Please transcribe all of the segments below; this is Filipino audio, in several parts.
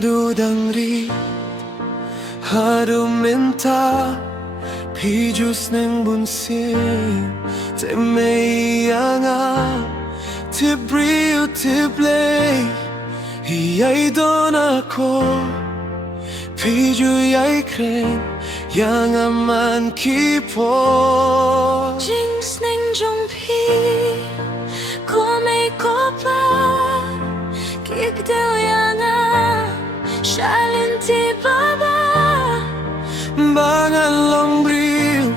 Haru dangri, haru minta, pijus neng bunsin, te meyanga, te brio te blay, hiyay don ako, piju yay kren, yang aman kipo. Jinx neng jong pi, komay kopa, kikdel yana, shalin ti baba. Bangan lombriu,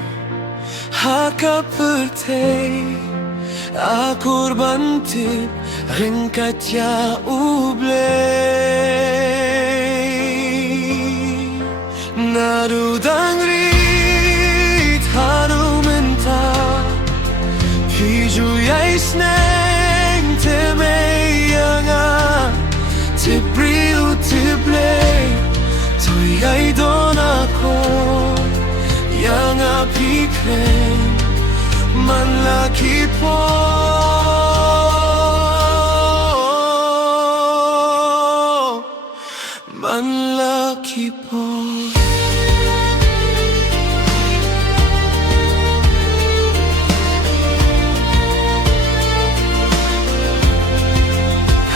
haka pertei, akur bantip, ringkat ya ublei. Naru dangrit, haru menta, piju yay sneng, te meyanga, te brio te blei, to yay don ako, yang apikren, manlaki po. Manlaki po.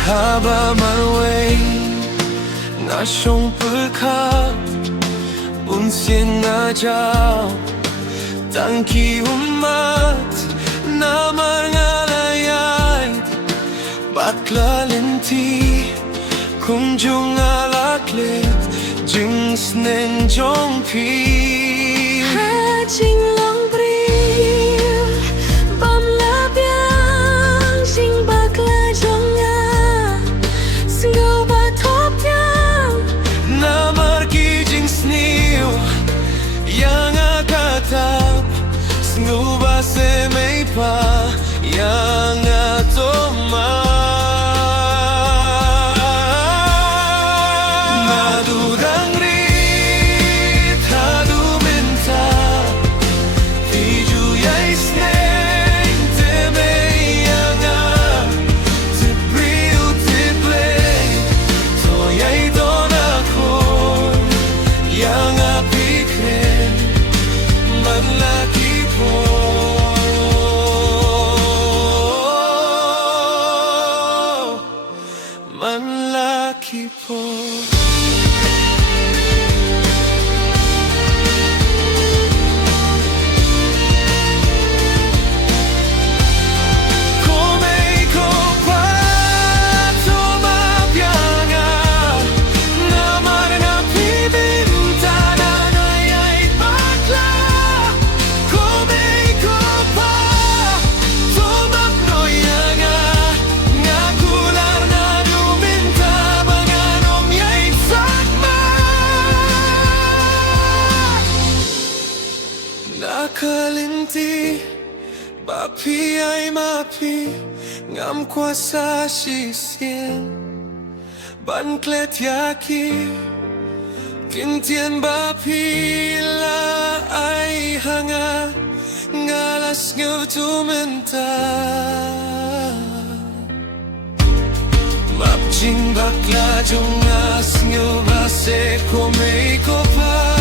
Haba manway, nasyong perkat, bunsin na jaw, tangki umat, namar ngalayay, bakla linti, kunjung alaklit, jings neng jong pi. Jing long bril, bam labiang, jing bakla jonga, singo ba topiang. Namar ki jings niu, yang akatap, snuba se may pa, yang atoma. Manlaki po. Nakalinti, bapi ay mapi, ngam kuasa sisien, banklet yaki, kintian bapi la ay hanga, ngalas ngutumenta. Mapjing bakla jungas ngubase komay kopa.